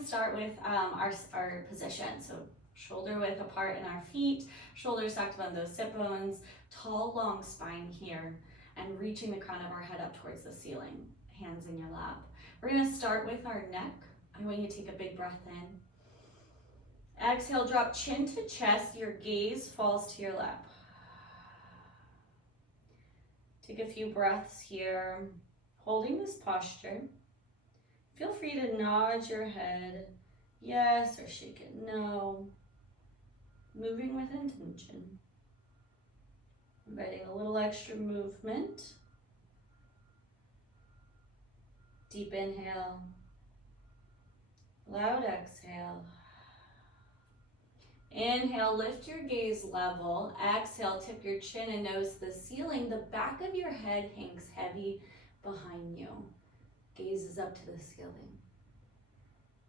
to start with our position. So shoulder width apart in our feet, shoulders stacked above those sit bones, tall, long spine here, and reaching the crown of our head up towards the ceiling, hands in your lap. We're gonna start with our neck. I want you to take a big breath in. Exhale, drop chin to chest, your gaze falls to your lap. Take a few breaths here, holding this posture. Feel free to nod your head, yes, or shake it no. Moving with intention. Inviting a little extra movement. Deep inhale. Loud exhale. Inhale, lift your gaze level. Exhale, tip your chin and nose to the ceiling. The back of your head hangs heavy behind you. Gaze is up to the ceiling.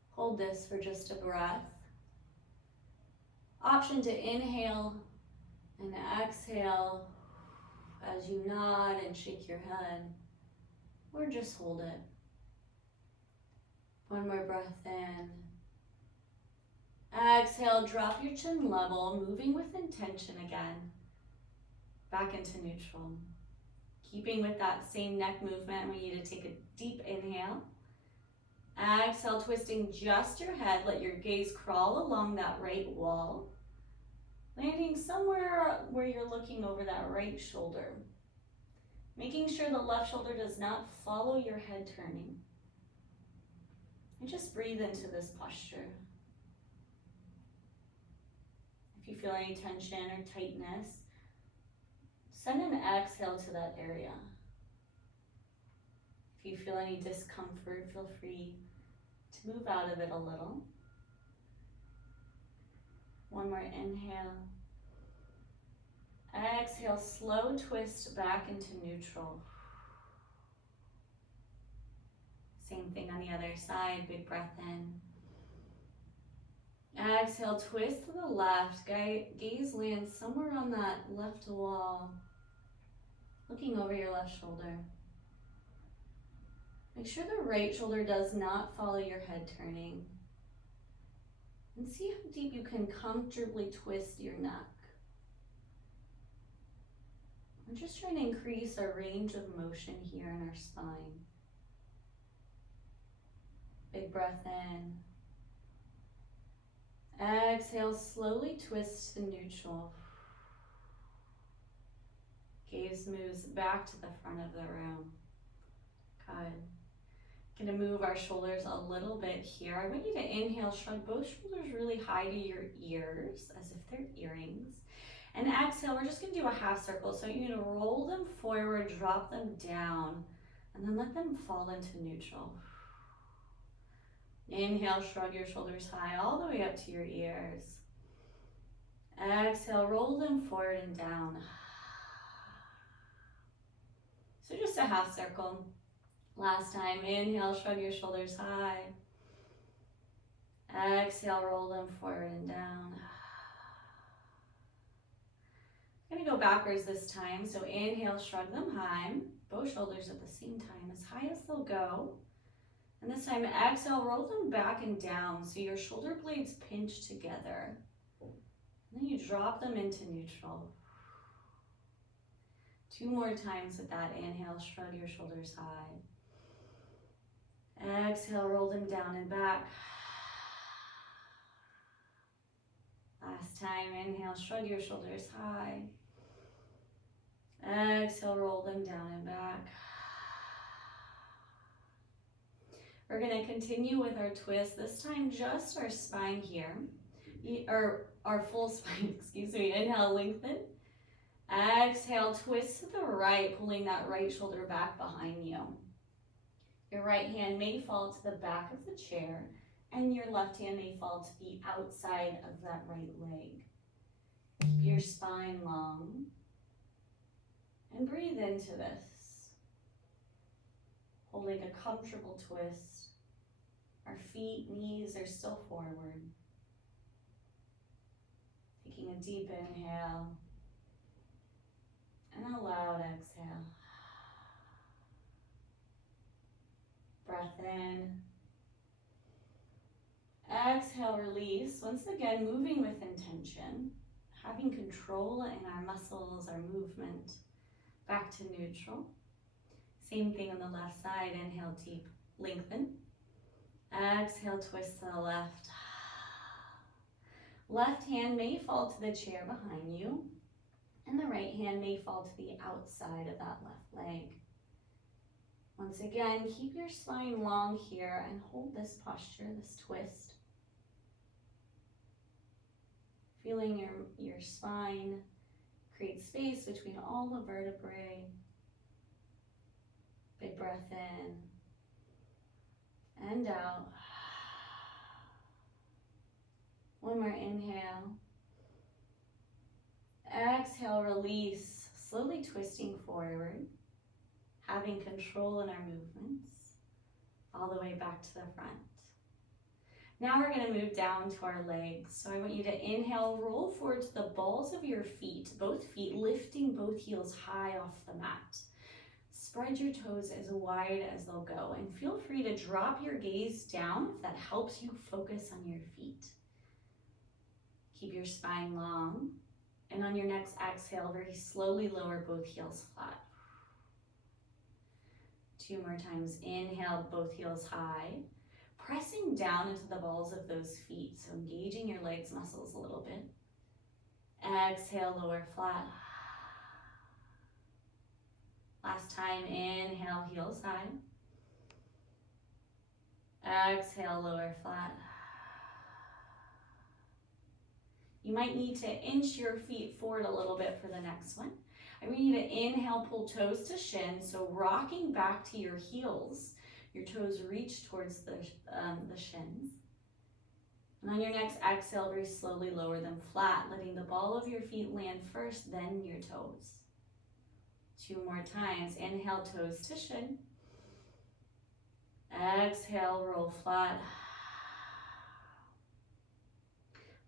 Hold this for just a breath. Option to inhale and exhale as you nod and shake your head, or just hold it. One more breath in. Exhale, drop your chin level, moving with intention again. Back into neutral. Keeping with that same neck movement, I want you to take a deep inhale. Exhale, twisting just your head. Let your gaze crawl along that right wall. Landing somewhere where you're looking over that right shoulder. Making sure the left shoulder does not follow your head turning. And just breathe into this posture. If you feel any tension or tightness, send an exhale to that area. If you feel any discomfort, feel free to move out of it a little. One more inhale. Exhale, slow twist back into neutral. Same thing on the other side, big breath in. Exhale, twist to the left. Gaze lands somewhere on that left wall, looking over your left shoulder. Make sure the right shoulder does not follow your head turning. And see how deep you can comfortably twist your neck. We're just trying to increase our range of motion here in our spine. Big breath in. Exhale, slowly twist to neutral. Gaze moves back to the front of the room. Good. Gonna move our shoulders a little bit here. I want you to inhale, shrug both shoulders really high to your ears, as if they're earrings. And exhale, we're just gonna do a half circle. So you're gonna roll them forward, drop them down, and then let them fall into neutral. Inhale, shrug your shoulders high all the way up to your ears. Exhale, roll them forward and down. So just a half circle. Last time, inhale, shrug your shoulders high. Exhale, roll them forward and down. I'm gonna go backwards this time. So inhale, shrug them high. Both shoulders at the same time, as high as they'll go. And this time, exhale, roll them back and down so your shoulder blades pinch together. And then you drop them into neutral. Two more times with that. Inhale, shrug your shoulders high. Exhale, roll them down and back. Last time, inhale, shrug your shoulders high. Exhale, roll them down and back. We're gonna continue with our twist, this time just our spine here, or our full spine, excuse me. Inhale, lengthen. Exhale, twist to the right, pulling that right shoulder back behind you. Your right hand may fall to the back of the chair, and your left hand may fall to the outside of that right leg. Keep your spine long, and breathe into this. Holding a comfortable twist. Our feet, knees are still forward. Taking a deep inhale and a loud exhale. Breath in Exhale, release. Once again, moving with intention, having control in our muscles, our movement. Back to neutral. Same thing on the left side. Inhale, deep, lengthen. Exhale, twist to the left. Left hand may fall to the chair behind you, and the right hand may fall to the outside of that left leg. Once again, keep your spine long here and hold this posture, this twist. Feeling your spine create space between all the vertebrae. Big breath in and out. One more inhale. Exhale, release, slowly twisting forward, having control in our movements, all the way back to the front. Now we're going to move down to our legs. So I want you to inhale, roll forward to the balls of your feet, both feet lifting both heels high off the mat. Spread your toes as wide as they'll go, and feel free to drop your gaze down if that helps you focus on your feet. Keep your spine long, and on your next exhale, very slowly lower both heels flat. 2 more times. Inhale, both heels high, pressing down into the balls of those feet, so engaging your legs muscles a little bit. Exhale, lower flat. Last time, inhale, heels high. Exhale, lower flat. You might need to inch your feet forward a little bit for the next one. I want you to inhale, pull toes to shin, so rocking back to your heels. Your toes reach towards the shins. And on your next exhale, very slowly lower them flat, letting the ball of your feet land first, then your toes. 2 more times. Inhale, toes to shin. Exhale, roll flat.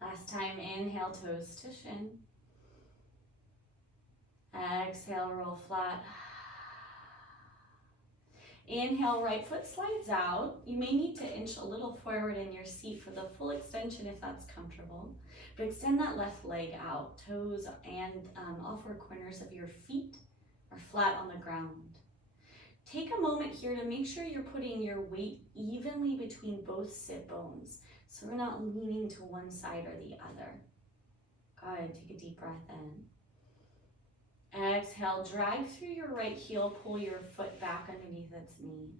Last time, inhale, toes to shin. Exhale, roll flat. Inhale, right foot slides out. You may need to inch a little forward in your seat for the full extension if that's comfortable. But extend that left leg out. Toes and all 4 corners of your feet are flat on the ground. Take a moment here to make sure you're putting your weight evenly between both sit bones, so we're not leaning to one side or the other. Good. Take a deep breath in. Exhale, drag through your right heel, pull your foot back underneath its knee.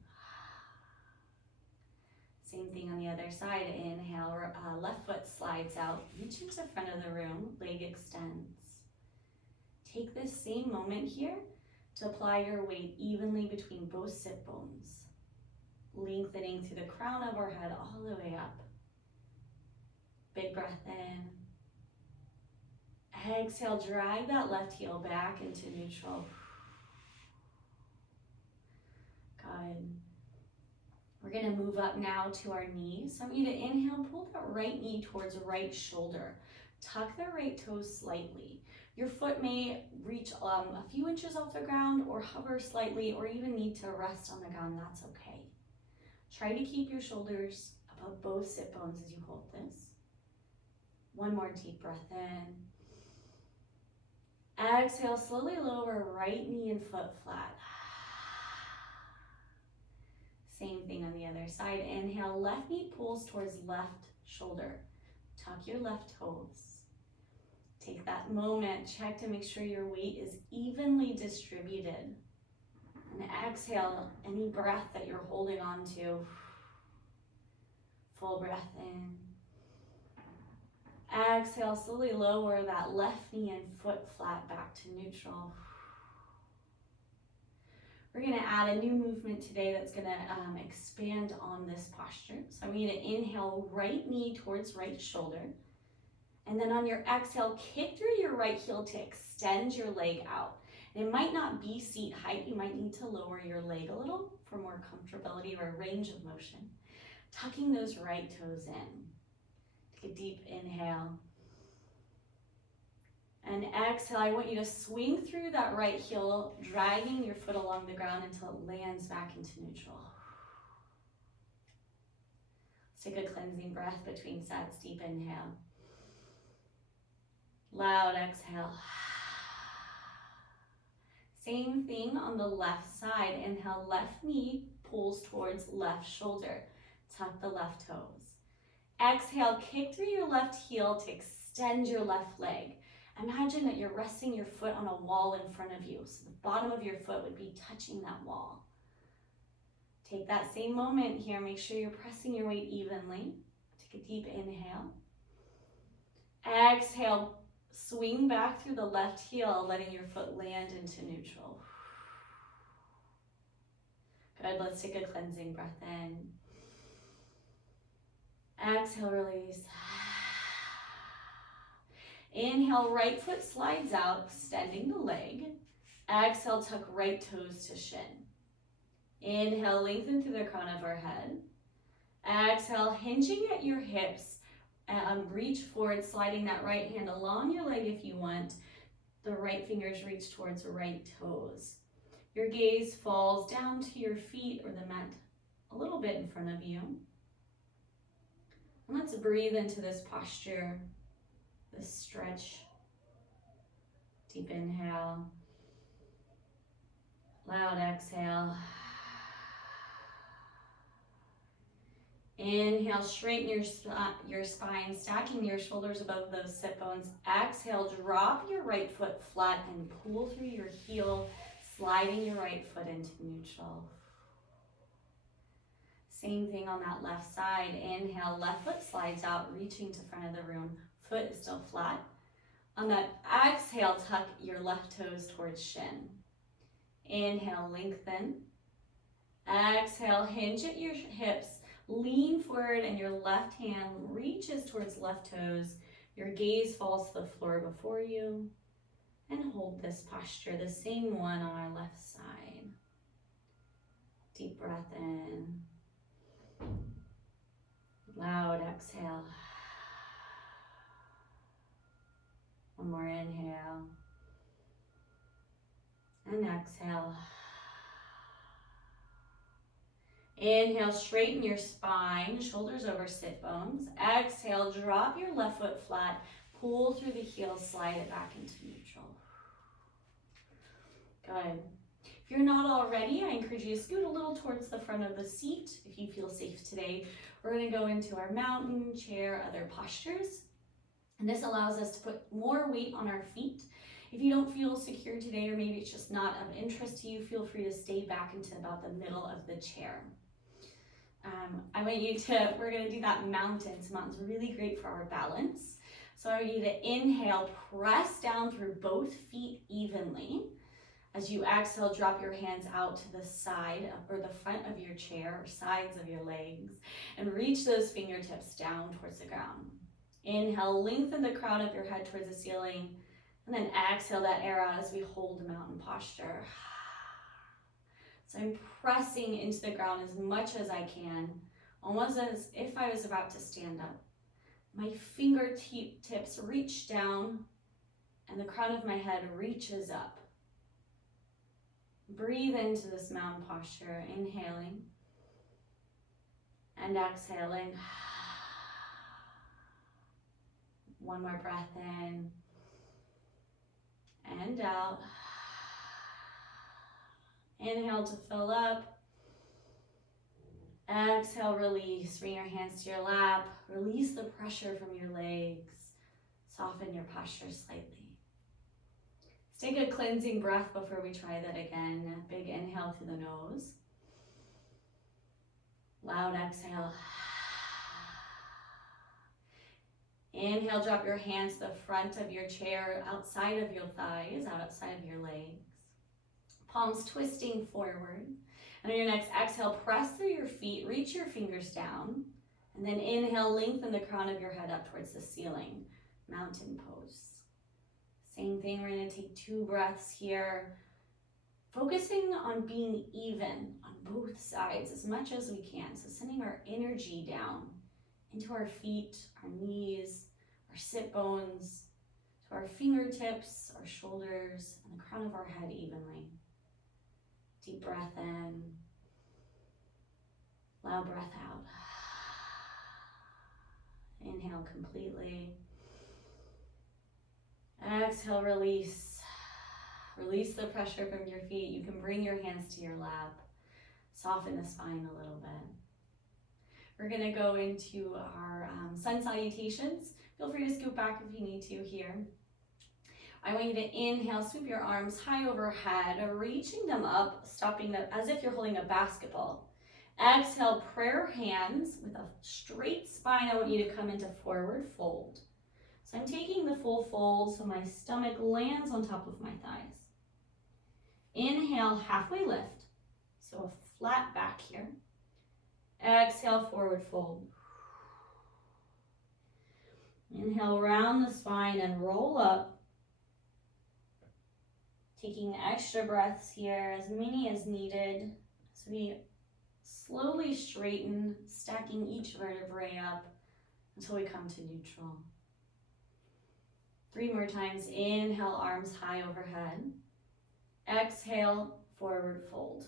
Same thing on the other side. Inhale, left foot slides out, reach into front of the room, leg extends. Take this same moment here to apply your weight evenly between both sit bones, lengthening through the crown of our head all the way up. Big breath in. Exhale, drag that left heel back into neutral. Good. We're going to move up now to our knees. So I want you to inhale, pull that right knee towards right shoulder. Tuck the right toes slightly. Your foot may reach a few inches off the ground or hover slightly or even need to rest on the ground. That's okay. Try to keep your shoulders above both sit bones as you hold this. One more deep breath in. Exhale, slowly lower right knee and foot flat. Same thing on the other side. Inhale, left knee pulls towards left shoulder. Tuck your left toes. Take that moment, check to make sure your weight is evenly distributed. And exhale, any breath that you're holding on to. Full breath in. Exhale, slowly lower that left knee and foot flat back to neutral. We're going to add a new movement today that's going to expand on this posture. So I'm going to inhale, right knee towards right shoulder. And then on your exhale, kick through your right heel to extend your leg out. And it might not be seat height. You might need to lower your leg a little for more comfortability or range of motion. Tucking those right toes in. Take a deep inhale. And exhale, I want you to swing through that right heel, dragging your foot along the ground until it lands back into neutral. Let's take a cleansing breath between sets. Deep inhale. Loud exhale. Same thing on the left side. Inhale, left knee pulls towards left shoulder. Tuck the left toes. Exhale, kick through your left heel to extend your left leg. Imagine that you're resting your foot on a wall in front of you. So the bottom of your foot would be touching that wall. Take that same moment here. Make sure you're pressing your weight evenly. Take a deep inhale. Exhale, swing back through the left heel, letting your foot land into neutral. Good, let's take a cleansing breath in. Exhale, release. Inhale, right foot slides out, extending the leg. Exhale, tuck right toes to shin. Inhale, lengthen through the crown of our head. Exhale, hinging at your hips. Reach forward, sliding that right hand along your leg if you want. The right fingers reach towards the right toes. Your gaze falls down to your feet or the mat a little bit in front of you. And let's breathe into this posture, this stretch. Deep inhale. Loud exhale. Inhale, straighten your spine, stacking your shoulders above those sit bones. Exhale, drop your right foot flat and pull through your heel, sliding your right foot into neutral. Same thing on that left side. Inhale, left foot slides out, reaching to front of the room. Foot is still flat. On that exhale, tuck your left toes towards shin. Inhale, lengthen. Exhale, hinge at your hips. Lean forward and your left hand reaches towards left toes. Your gaze falls to the floor before you. And hold this posture, the same one on our left side. Deep breath in. Loud exhale. One more inhale. And exhale. Inhale, straighten your spine, shoulders over sit bones. Exhale, drop your left foot flat, pull through the heel, slide it back into neutral. Good. If you're not already, I encourage you to scoot a little towards the front of the seat if you feel safe today. We're going to go into our mountain, chair, other postures. And this allows us to put more weight on our feet. If you don't feel secure today, or maybe it's just not of interest to you, feel free to stay back into about the middle of the chair. We're going to do that mountains. Mountains are really great for our balance. So I want you to inhale, press down through both feet evenly. As you exhale, drop your hands out to the side or the front of your chair or sides of your legs and reach those fingertips down towards the ground. Inhale, lengthen the crown of your head towards the ceiling, and then exhale that air out as we hold the mountain posture. So I'm pressing into the ground as much as I can, almost as if I was about to stand up. My fingertips reach down and the crown of my head reaches up. Breathe into this mountain posture, inhaling and exhaling. One more breath in and out. Inhale to fill up. Exhale, release. Bring your hands to your lap. Release the pressure from your legs. Soften your posture slightly. Let's take a cleansing breath before we try that again. Big inhale through the nose. Loud exhale. Inhale, drop your hands to the front of your chair, outside of your thighs, outside of your legs. Palms twisting forward. And on your next exhale, press through your feet, reach your fingers down. And then inhale, lengthen the crown of your head up towards the ceiling. Mountain pose. Same thing, we're going to take 2 breaths here. Focusing on being even on both sides as much as we can. So sending our energy down into our feet, our knees, our sit bones, to our fingertips, our shoulders, and the crown of our head evenly. Deep breath in, loud breath out. Inhale completely. Exhale, release. Release the pressure from your feet. You can bring your hands to your lap. Soften the spine a little bit. We're gonna go into our sun salutations. Feel free to scoot back if you need to here. I want you to inhale, sweep your arms high overhead, reaching them up, stopping them as if you're holding a basketball. Exhale, prayer hands with a straight spine. I want you to come into forward fold. So I'm taking the full fold so my stomach lands on top of my thighs. Inhale, halfway lift. So a flat back here. Exhale, forward fold. Inhale, round the spine and roll up. Taking extra breaths here, as many as needed. So we slowly straighten, stacking each vertebrae up until we come to neutral. 3 more times. Inhale, arms high overhead. Exhale, forward fold.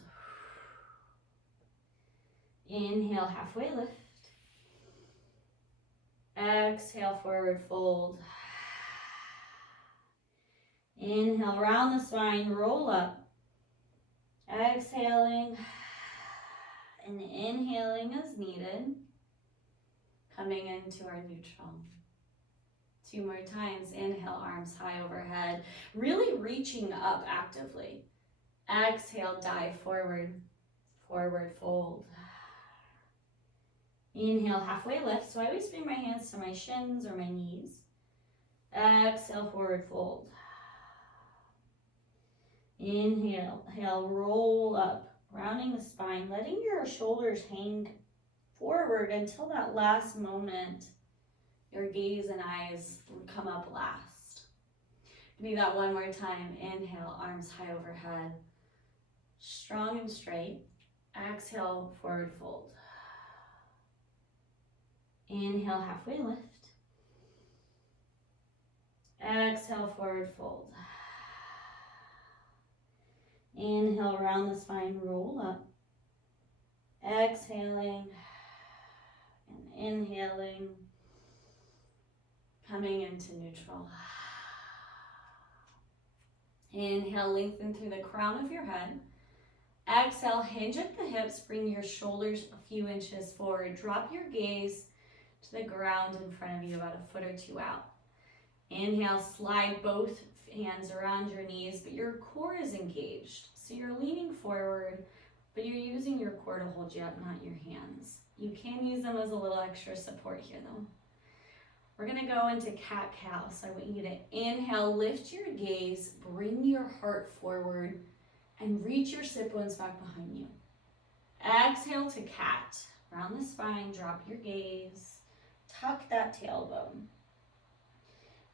Inhale, halfway lift. Exhale, forward fold. Inhale, round the spine, roll up. Exhaling and inhaling as needed. Coming into our neutral. 2 more times. Inhale, arms high overhead. Really reaching up actively. Exhale, dive forward. Forward fold. Inhale, halfway lift. So I always bring my hands to my shins or my knees. Exhale, forward fold. Inhale, roll up, rounding the spine, letting your shoulders hang forward until that last moment. Your gaze and eyes come up last. Do that 1 more time. Inhale, arms high overhead. Strong and straight. Exhale, forward fold. Inhale, halfway lift. Exhale, forward fold. Inhale, round the spine, roll up. Exhaling and inhaling. Coming into neutral. Inhale, lengthen through the crown of your head. Exhale, hinge at the hips, bring your shoulders a few inches forward. Drop your gaze to the ground in front of you, about 1 foot or 2 out. Inhale, slide both hands around your knees, but your core is engaged. So you're leaning forward, but you're using your core to hold you up, not your hands. You can use them as a little extra support here though. We're gonna go into cat-cow. So I want you to inhale, lift your gaze, bring your heart forward, and reach your sit bones back behind you. Exhale to cat. Round the spine, drop your gaze, tuck that tailbone.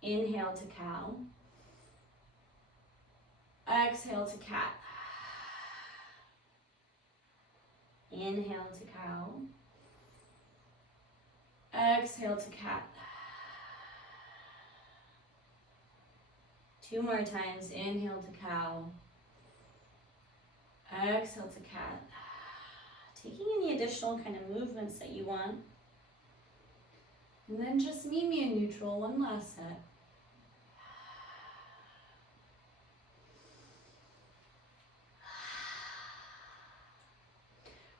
Inhale to cow. Exhale to cat. Inhale to cow. Exhale to cat. 2 more times. Inhale to cow. Exhale to cat. Taking any additional kind of movements that you want. And then just meet me in neutral 1 last set.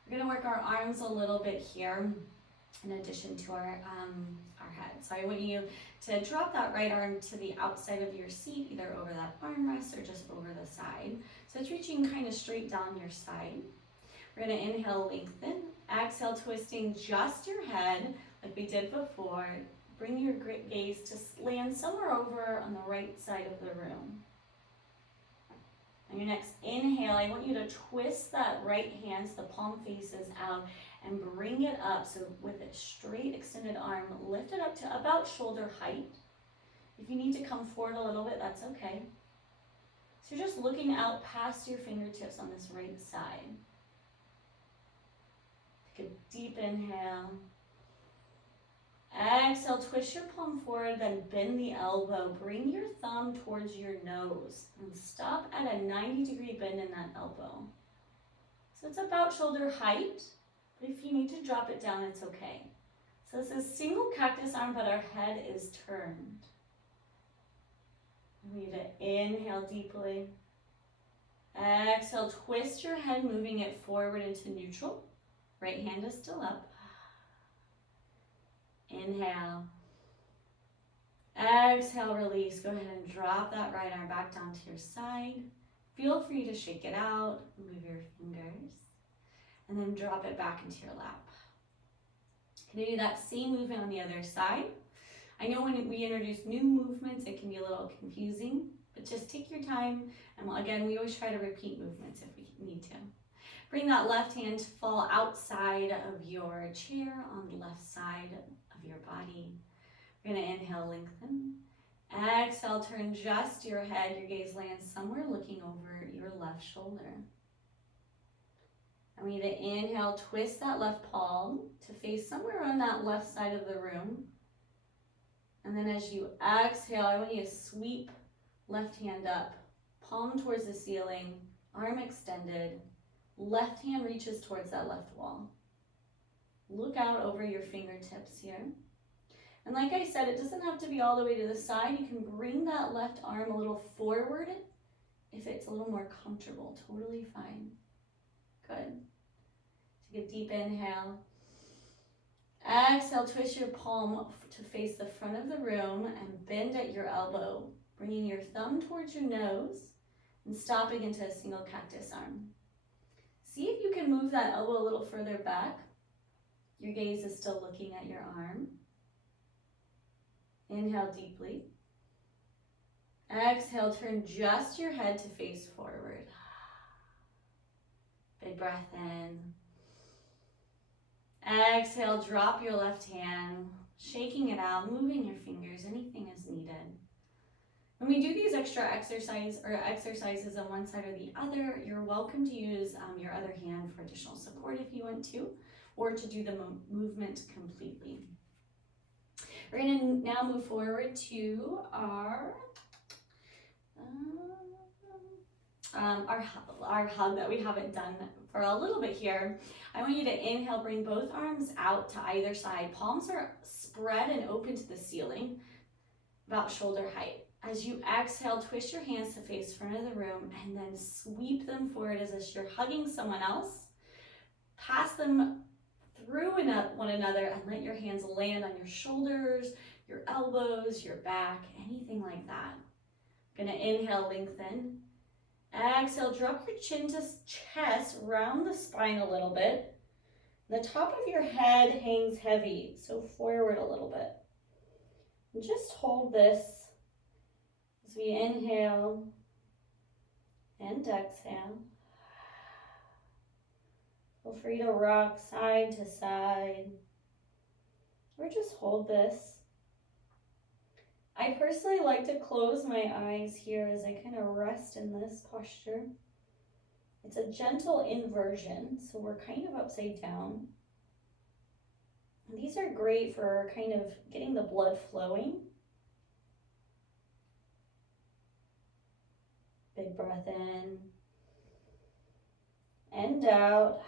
We're gonna work our arms a little bit here in addition to our head. So I want you to drop that right arm to the outside of your seat, either over that armrest or just over the side. So it's reaching kind of straight down your side. We're gonna inhale, lengthen. Exhale, twisting just your head like we did before. Bring your gaze to land somewhere over on the right side of the room. On your next inhale, I want you to twist that right hand so the palm faces out and bring it up. So with a straight extended arm, lift it up to about shoulder height. If you need to come forward a little bit, that's okay. So you're just looking out past your fingertips on this right side. Take a deep inhale. Exhale, twist your palm forward, then bend the elbow. Bring your thumb towards your nose and stop at a 90-degree bend in that elbow. So it's about shoulder height, but if you need to drop it down, it's okay. So this is single cactus arm, but our head is turned. We need to inhale deeply. Exhale, twist your head, moving it forward into neutral. Right hand is still up. Inhale. Exhale, release. Go ahead and drop that right arm back down to your side. Feel free to shake it out, move your fingers, and then drop it back into your lap. Can you do that same movement on the other side? I know when we introduce new movements, it can be a little confusing, but just take your time. And again, we always try to repeat movements if we need to. Bring that left hand to fall outside of your chair on the left side of your body. We're gonna inhale, lengthen. Exhale, turn just your head. Your gaze lands somewhere looking over your left shoulder. And we need to inhale, twist that left palm to face somewhere on that left side of the room. And then as you exhale, I want you to sweep left hand up, palm towards the ceiling, arm extended, left hand reaches towards that left wall. Look out over your fingertips here. And like I said, it doesn't have to be all the way to the side. You can bring that left arm a little forward if it's a little more comfortable. Totally fine. Good. Take a deep inhale. Exhale, twist your palm to face the front of the room and bend at your elbow, bringing your thumb towards your nose and stopping into a single cactus arm. See if you can move that elbow a little further back. Your gaze is still looking at your arm. Inhale deeply. Exhale, turn just your head to face forward. Big breath in. Exhale, drop your left hand, shaking it out, moving your fingers, anything is needed. When we do these extra exercises on one side or the other, you're welcome to use your other hand for additional support if you want to, or to do the movement completely. We're going to now move forward to our hug that we haven't done for a little bit here. I want you to inhale, bring both arms out to either side. Palms are spread and open to the ceiling, about shoulder height. As you exhale, twist your hands to face front of the room and then sweep them forward as if you're hugging someone else. Pass them through one another and let your hands land on your shoulders, your elbows, your back, anything like that. Gonna inhale, lengthen. Exhale, drop your chin to chest, round the spine a little bit. The top of your head hangs heavy, so forward a little bit. And just hold this as we inhale and exhale. Feel free to rock side to side, or just hold this. I personally like to close my eyes here as I kind of rest in this posture. It's a gentle inversion, so we're kind of upside down. And these are great for kind of getting the blood flowing. Big breath in and out.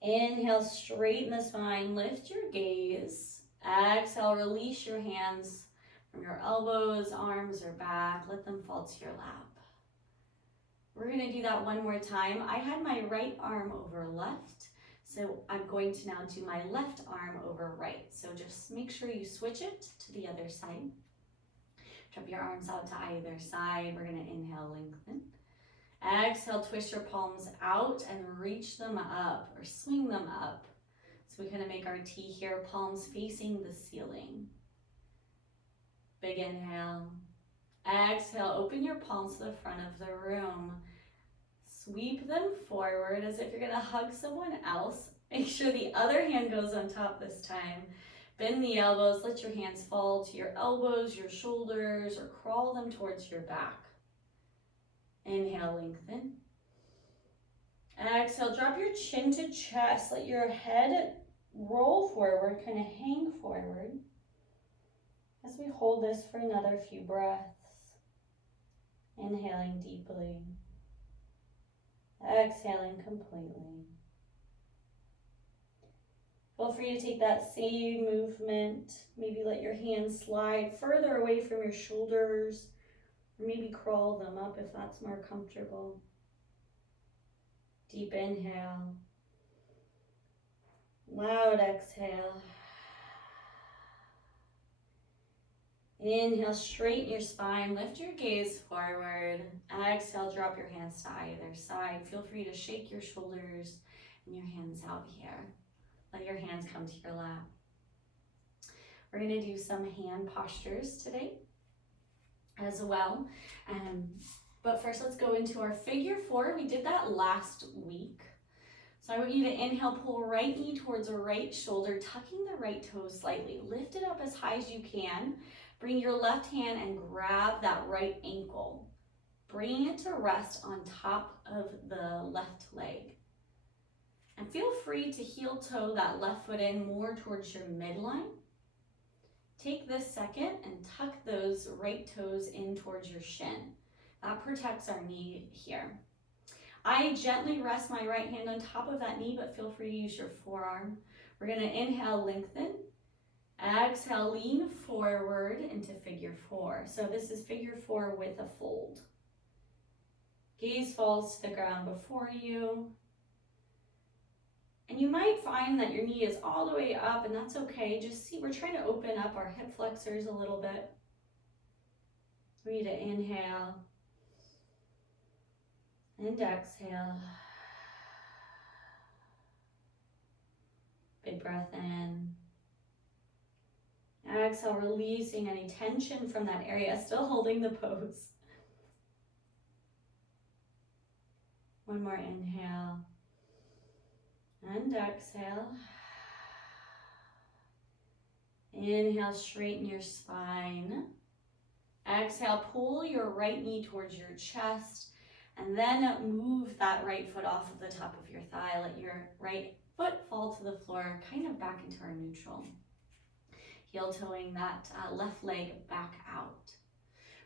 Inhale, straighten the spine, lift your gaze. Exhale, release your hands from your elbows, arms, or back. Let them fall to your lap. We're going to do that one more time. I had my right arm over left, so I'm going to now do my left arm over right. So just make sure you switch it to the other side. Drop your arms out to either side. We're going to inhale, lengthen. Exhale, twist your palms out and reach them up or swing them up. So we kind of make our T here, palms facing the ceiling. Big inhale. Exhale, open your palms to the front of the room. Sweep them forward as if you're going to hug someone else. Make sure the other hand goes on top this time. Bend the elbows, let your hands fall to your elbows, your shoulders, or crawl them towards your back. Inhale, lengthen. Exhale, drop your chin to chest. Let your head roll forward, kind of hang forward. As we hold this for another few breaths. Inhaling deeply. Exhaling completely. Feel free to take that same movement. Maybe let your hands slide further away from your shoulders, or maybe crawl them up if that's more comfortable. Deep inhale. Loud exhale. Inhale, straighten your spine, lift your gaze forward. Exhale, drop your hands to either side. Feel free to shake your shoulders and your hands out here. Let your hands come to your lap. We're going to do some hand postures today as well. But first, let's go into our figure four. We did that last week. So I want you to inhale, pull right knee towards the right shoulder, tucking the right toes slightly. Lift it up as high as you can. Bring your left hand and grab that right ankle. Bring it to rest on top of the left leg. And feel free to heel toe that left foot in more towards your midline. Take this second and tuck those right toes in towards your shin. That protects our knee here. I gently rest my right hand on top of that knee, but feel free to use your forearm. We're going to inhale, lengthen. Exhale, lean forward into figure four. So this is figure four with a fold. Gaze falls to the ground before you. And you might find that your knee is all the way up, and that's okay. Just see, we're trying to open up our hip flexors a little bit. We need to inhale and exhale. Big breath in. Exhale, releasing any tension from that area, still holding the pose. One more inhale and exhale. Inhale, straighten your spine. Exhale, pull your right knee towards your chest, and then move that right foot off of the top of your thigh. Let your right foot fall to the floor, kind of back into our neutral. Heel toeing that left leg back out.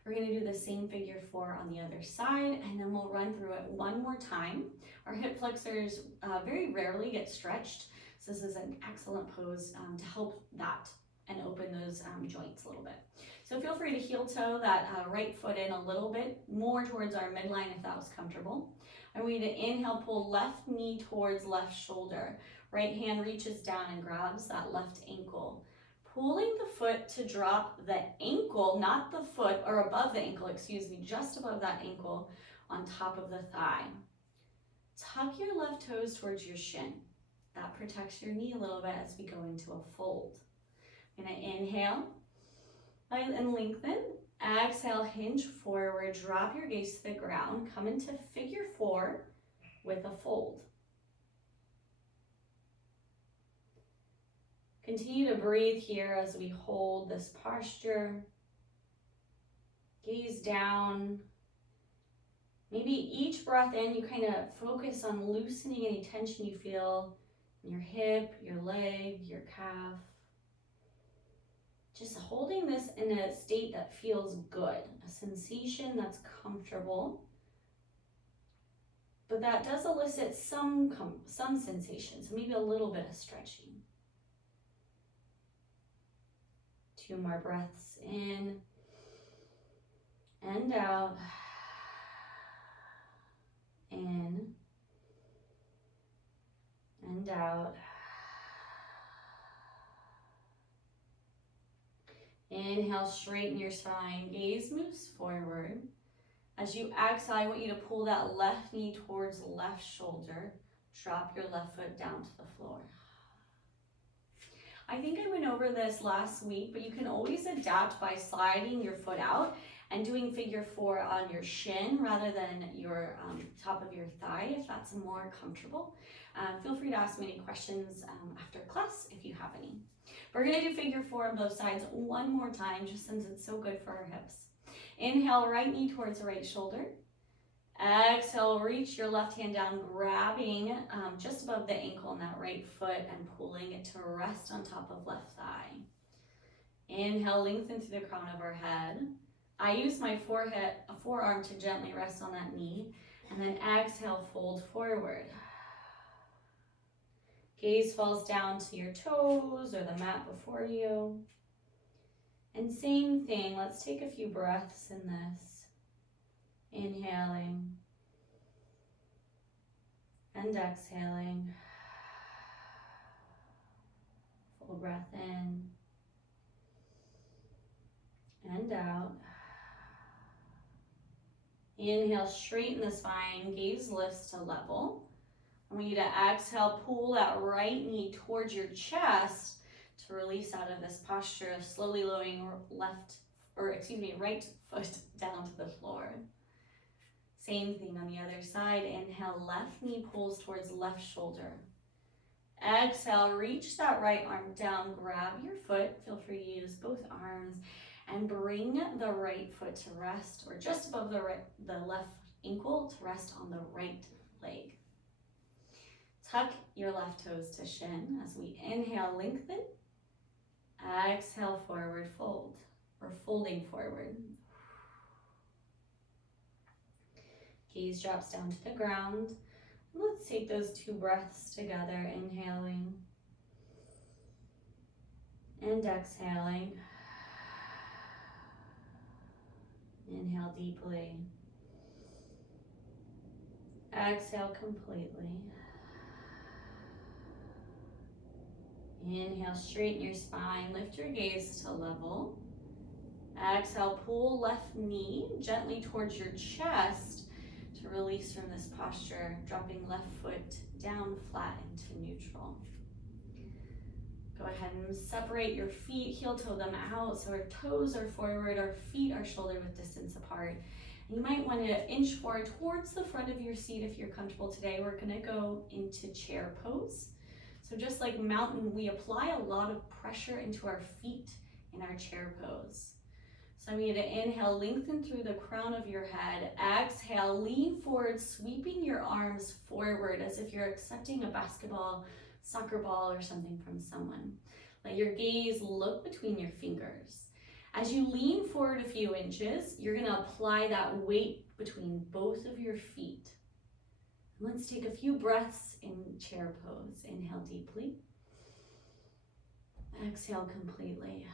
We're going to do the same figure four on the other side, and then we'll run through it one more time. Our hip flexors very rarely get stretched, so this is an excellent pose to help that and open those joints a little bit. So feel free to heel toe that right foot in a little bit more towards our midline if that was comfortable. And we need to inhale, pull left knee towards left shoulder. Right hand reaches down and grabs that left ankle. Pulling the foot to drop the ankle, not the foot, or above the ankle, excuse me, just above that ankle on top of the thigh. Tuck your left toes towards your shin. That protects your knee a little bit as we go into a fold. I'm gonna inhale and lengthen. Exhale, hinge forward, drop your gaze to the ground, come into figure four with a fold. Continue to breathe here as we hold this posture. Gaze down. Maybe each breath in, you kind of focus on loosening any tension you feel in your hip, your leg, your calf. Just holding this in a state that feels good, a sensation that's comfortable. But that does elicit some sensation, so maybe a little bit of stretching. 2 more breaths in and out. In and out. Inhale, straighten your spine. Gaze moves forward. As you exhale, I want you to pull that left knee towards left shoulder. Drop your left foot down to the floor. I think I went over this last week, but you can always adapt by sliding your foot out and doing figure four on your shin rather than your top of your thigh if that's more comfortable. Feel free to ask me any questions after class if you have any. We're going to do figure four on both sides one more time just since it's so good for our hips. Inhale, right knee towards the right shoulder. Exhale, reach your left hand down, grabbing just above the ankle on that right foot and pulling it to rest on top of left thigh. Inhale, lengthen through the crown of our head. I use my forearm to gently rest on that knee, and then exhale, fold forward. Gaze falls down to your toes or the mat before you. And same thing, let's take a few breaths in this. Inhaling and exhaling. Full breath in and out. Inhale, straighten the spine, gaze lifts to level. I want you to exhale, pull that right knee towards your chest to release out of this posture, slowly lowering right foot down to the floor. Same thing on the other side. Inhale, left knee pulls towards left shoulder. Exhale, reach that right arm down, grab your foot, feel free to use both arms, and bring the right foot to rest, or just above the left ankle to rest on the right leg. Tuck your left toes to shin as we inhale, lengthen. Exhale, forward fold, or folding forward. Gaze drops down to the ground. Let's take those 2 breaths together, inhaling and exhaling. Inhale deeply. Exhale completely. Inhale, straighten your spine, lift your gaze to level. Exhale, pull left knee gently towards your chest to release from this posture, dropping left foot down flat into neutral. Go ahead and separate your feet, heel toe them out so our toes are forward, our feet are shoulder width distance apart. And you might want to inch forward towards the front of your seat if you're comfortable today. We're going to go into chair pose. So just like mountain, we apply a lot of pressure into our feet in our chair pose. So I want you to inhale, lengthen through the crown of your head. Exhale, lean forward, sweeping your arms forward as if you're accepting a basketball, soccer ball, or something from someone. Let your gaze look between your fingers. As you lean forward a few inches, you're going to apply that weight between both of your feet. Let's take a few breaths in chair pose. Inhale deeply. Exhale completely.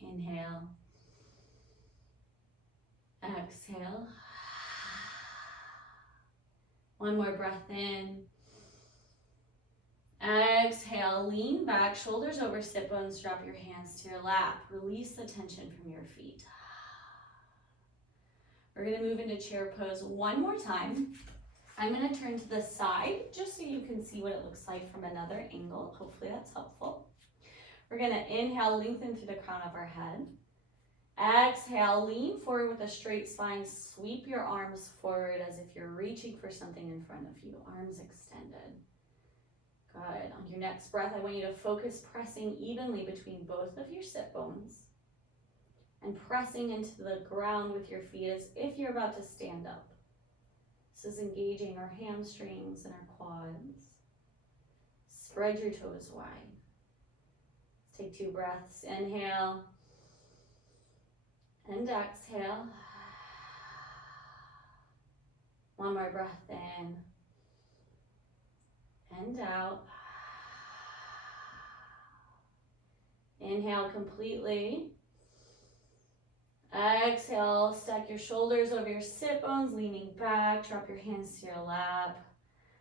Inhale. Exhale. One more breath in. Exhale, lean back, shoulders over sit bones, drop your hands to your lap. Release the tension from your feet. We're going to move into chair pose one more time. I'm going to turn to the side just so you can see what it looks like from another angle. Hopefully that's helpful. We're going to inhale, lengthen through the crown of our head. Exhale, lean forward with a straight spine. Sweep your arms forward as if you're reaching for something in front of you. Arms extended. Good. On your next breath, I want you to focus pressing evenly between both of your sit bones and pressing into the ground with your feet as if you're about to stand up. This is engaging our hamstrings and our quads. Spread your toes wide. Take 2 breaths. Inhale and exhale. One more breath in and out. Inhale completely. Exhale, stack your shoulders over your sit bones, leaning back, drop your hands to your lap.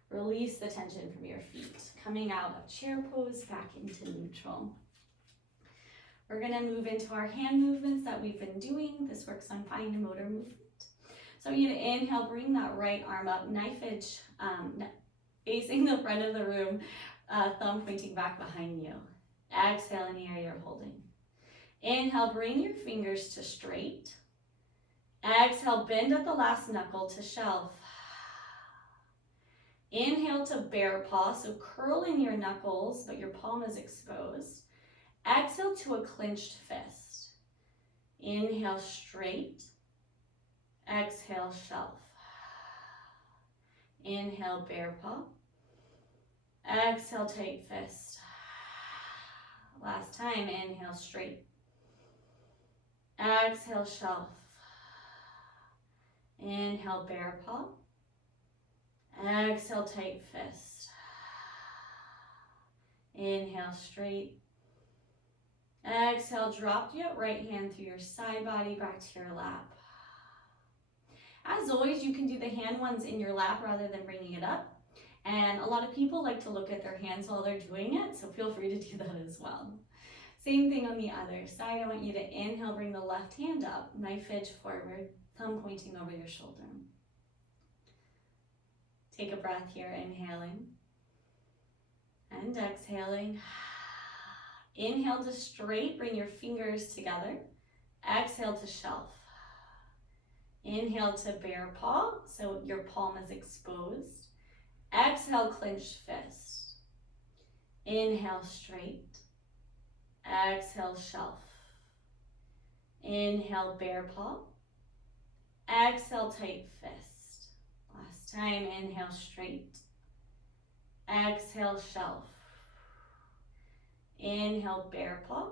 Release the tension from your feet. Coming out of chair pose back into neutral. We're going to move into our hand movements that we've been doing. This works on fine motor movement. So I want you to inhale, bring that right arm up, knife edge, facing the front of the room, thumb pointing back behind you. Exhale, any area you're holding. Inhale, bring your fingers to straight. Exhale, bend at the last knuckle to shelf. Inhale to bear paw, so curl in your knuckles, but your palm is exposed. Exhale to a clenched fist. Inhale, straight. Exhale, shelf. Inhale, bear paw. Exhale, tight fist. Last time, inhale, straight. Exhale, shelf. Inhale, bear paw. Exhale, tight fist. Inhale, straight. Exhale, drop your right hand through your side body back to your lap. As always, you can do the hand ones in your lap rather than bringing it up. And a lot of people like to look at their hands while they're doing it, so feel free to do that as well. Same thing on the other side. I want you to inhale, bring the left hand up, knife edge forward, thumb pointing over your shoulder. Take a breath here, inhaling and exhaling. Inhale to straight, bring your fingers together. Exhale to shelf. Inhale to bear paw, so your palm is exposed. Exhale, clenched fist. Inhale, straight. Exhale, shelf. Inhale, bear paw. Exhale, tight fist. Last time, inhale, straight. Exhale, shelf. Inhale, bear paw.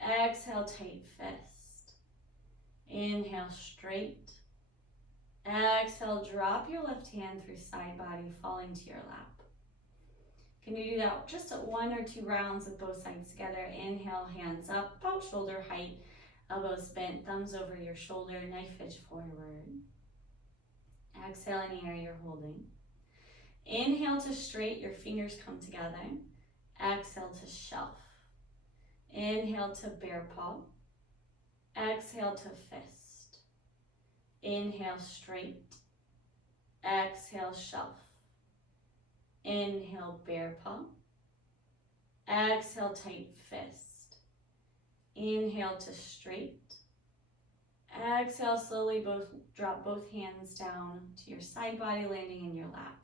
Exhale, tight fist. Inhale, straight. Exhale, drop your left hand through side body, falling to your lap. Can you do that just at 1 or 2 rounds with both sides together? Inhale, hands up, about shoulder height, elbows bent, thumbs over your shoulder, knife edge forward. Exhale, any area you're holding. Inhale to straight, your fingers come together. Exhale to shelf. Inhale to bear paw. Exhale to fist. Inhale, straight. Exhale, shelf. Inhale, bear paw. Exhale, tight fist. Inhale to straight. Exhale, slowly drop both hands down to your side body, landing in your lap.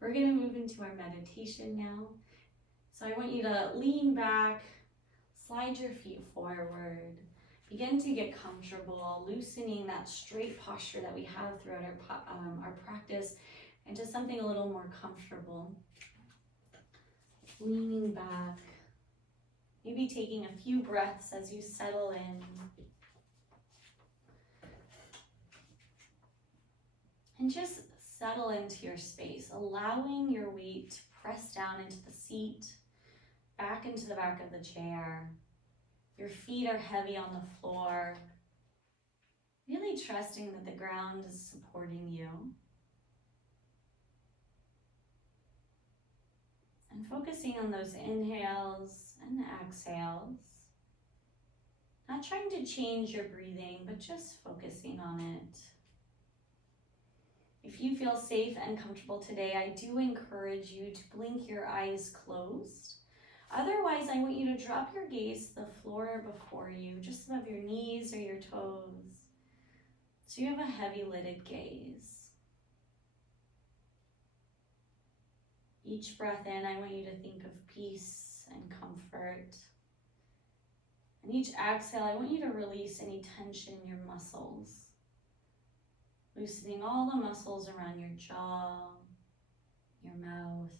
We're going to move into our meditation now. So I want you to lean back, slide your feet forward, begin to get comfortable, loosening that straight posture that we have throughout our practice into something a little more comfortable. Leaning back, maybe taking a few breaths as you settle in. And just settle into your space, allowing your weight to press down into the seat, back into the back of the chair. Your feet are heavy on the floor. Really trusting that the ground is supporting you. And focusing on those inhales and exhales. Not trying to change your breathing, but just focusing on it. If you feel safe and comfortable today, I do encourage you to blink your eyes closed. Otherwise, I want you to drop your gaze to the floor before you, just above your knees or your toes. So you have a heavy lidded gaze. Each breath in, I want you to think of peace and comfort. And each exhale, I want you to release any tension in your muscles. Loosening all the muscles around your jaw, your mouth,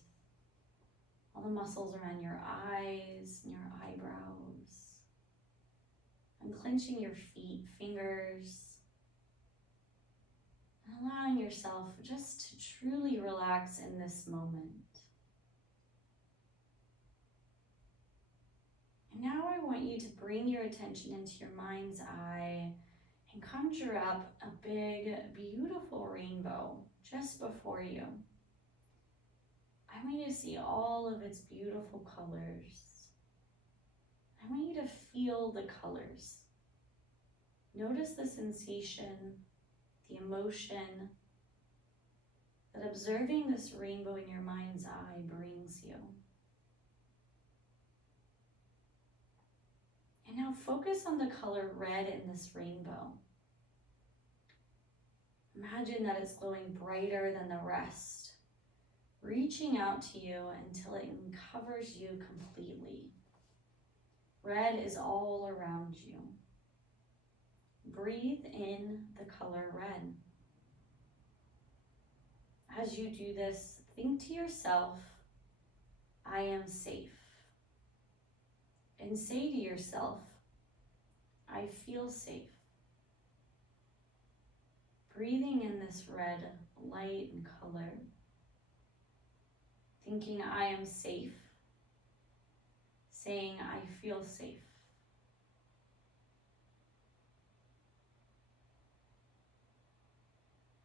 all the muscles around your eyes and your eyebrows. Unclenching your feet, fingers, and allowing yourself just to truly relax in this moment. And now I want you to bring your attention into your mind's eye and conjure up a big, beautiful rainbow just before you. I want you to see all of its beautiful colors. I want you to feel the colors. Notice the sensation, the emotion that observing this rainbow in your mind's eye brings you. And now focus on the color red in this rainbow. Imagine that it's glowing brighter than the rest, reaching out to you until it covers you completely. Red is all around you. Breathe in the color red. As you do this, think to yourself, I am safe. And say to yourself, I feel safe. Breathing in this red light and color. thinking I am safe, saying I feel safe.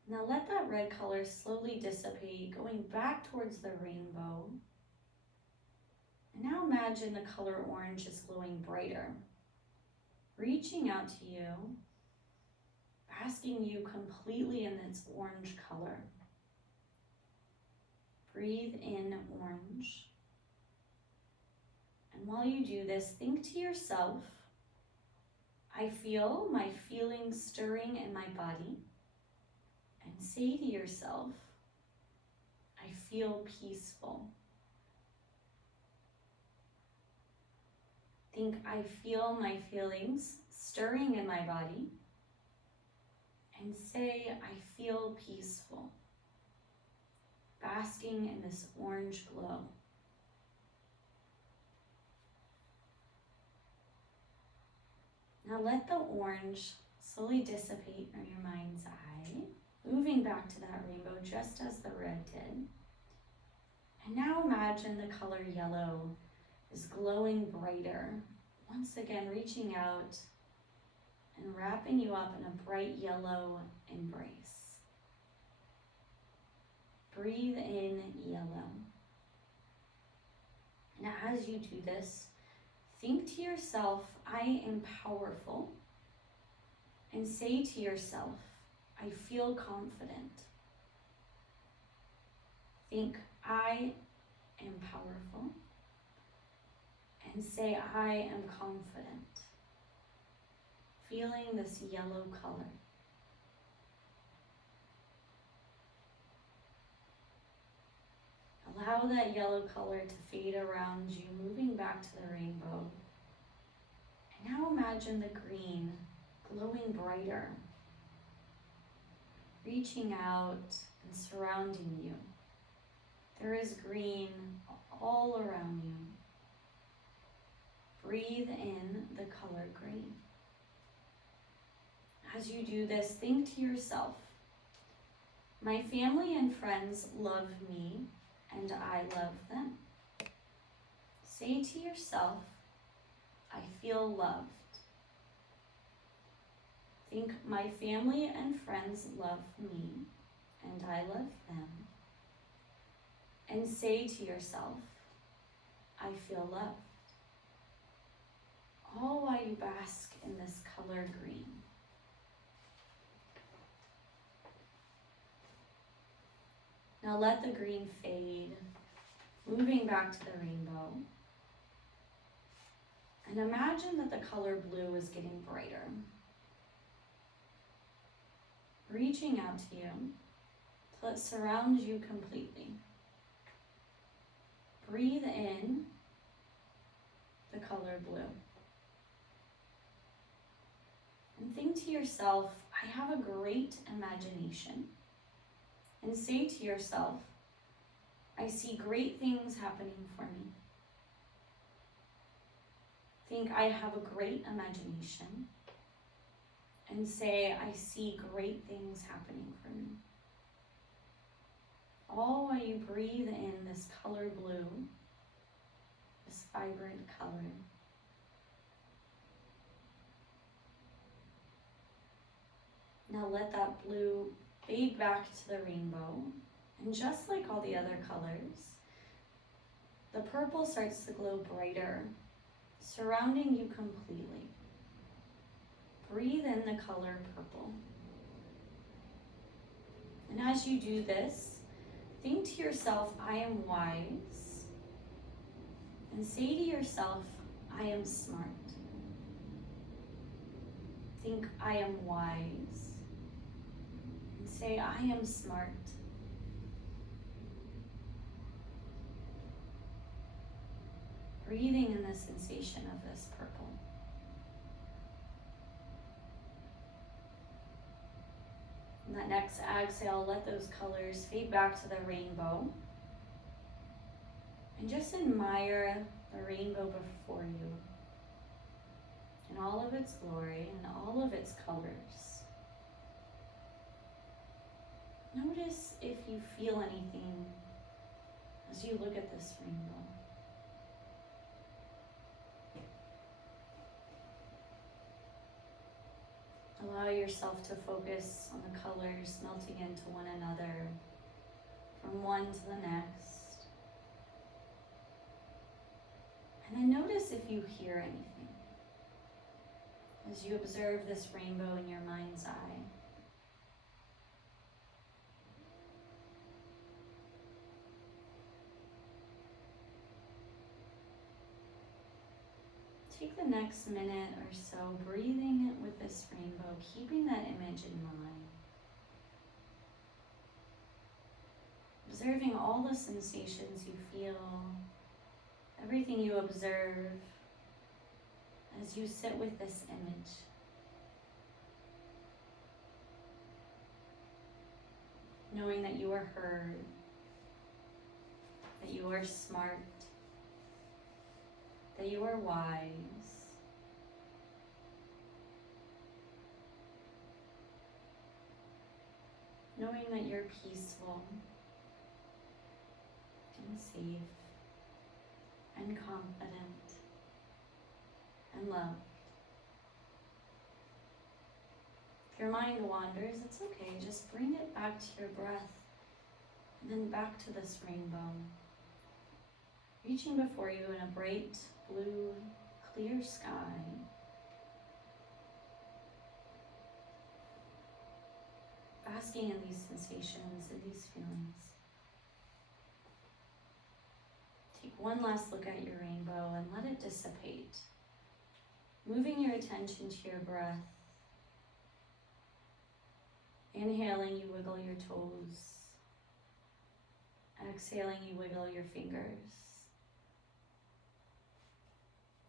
Now let that red color slowly dissipate, going back towards the rainbow. And now imagine the color orange is glowing brighter, reaching out to you, basking you completely in its orange color. Breathe in orange. And while you do this, think to yourself, I feel my feelings stirring in my body. And say to yourself, I feel peaceful. Think, I feel my feelings stirring in my body. And say, I feel peaceful. Basking in this orange glow. Now let the orange slowly dissipate from your mind's eye, moving back to that rainbow just as the red did. And now imagine the color yellow is glowing brighter, once again reaching out and wrapping you up in a bright yellow embrace. Breathe in yellow. And as you do this, think to yourself, I am powerful. And say to yourself, I feel confident. Think, I am powerful. And say, I am confident. Feeling this yellow color. Allow that yellow color to fade around you, moving back to the rainbow. And now imagine the green glowing brighter, reaching out and surrounding you. There is green all around you. Breathe in the color green. As you do this, think to yourself, my family and friends love me and I love them. Say to yourself, I feel loved. Think, my family and friends love me and I love them. And say to yourself, I feel loved. All while you bask in this color green. Now let the green fade, moving back to the rainbow. And imagine that the color blue is getting brighter. Reaching out to you till it surrounds you completely. Breathe in the color blue. And think to yourself, I have a great imagination. And say to yourself, I see great things happening for me. Think, I have a great imagination. And say, I see great things happening for me. All while you breathe in this color blue, this vibrant color. Now let that blue fade back to the rainbow. And just like all the other colors, the purple starts to glow brighter, surrounding you completely. Breathe in the color purple. And as you do this, think to yourself, I am wise. And say to yourself, I am smart. Think, I am wise. And say, I am smart. Breathing in the sensation of this purple. And that next exhale, let those colors fade back to the rainbow. And just admire the rainbow before you in all of its glory and all of its colors. Notice if you feel anything as you look at this rainbow. Allow yourself to focus on the colors melting into one another, from one to the next. And then notice if you hear anything as you observe this rainbow in your mind's eye. Take the next minute or so breathing with this rainbow, keeping that image in mind. Observing all the sensations you feel, everything you observe as you sit with this image. Knowing that you are heard, that you are smart, that you are wise. Knowing that you're peaceful and safe and confident and loved. If your mind wanders, it's okay. Just bring it back to your breath and then back to this rainbow. Reaching before you in a bright blue, clear sky. Basking in these sensations and these feelings. Take one last look at your rainbow and let it dissipate. Moving your attention to your breath. Inhaling, you wiggle your toes. Exhaling, you wiggle your fingers.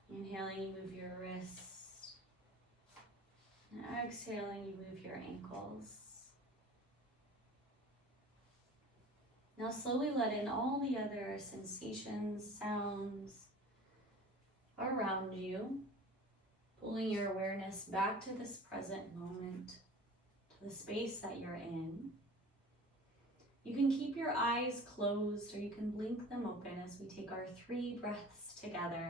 Inhaling, you move your wrist. And exhaling, you move your ankles. Now slowly let in all the other sensations, sounds around you, pulling your awareness back to this present moment, to the space that you're in. You can keep your eyes closed or you can blink them open as we take our 3 breaths together.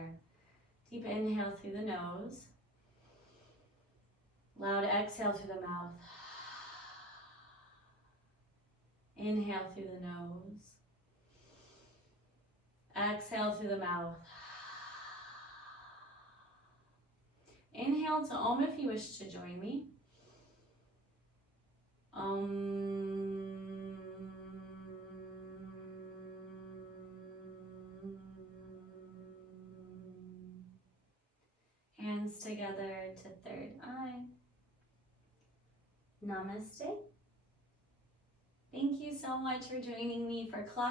Deep inhale through the nose. Loud exhale through the mouth. Inhale through the nose. Exhale through the mouth. Inhale to Om if you wish to join me. Om. Hands together to third eye. Namaste. Thank you so much for joining me for class.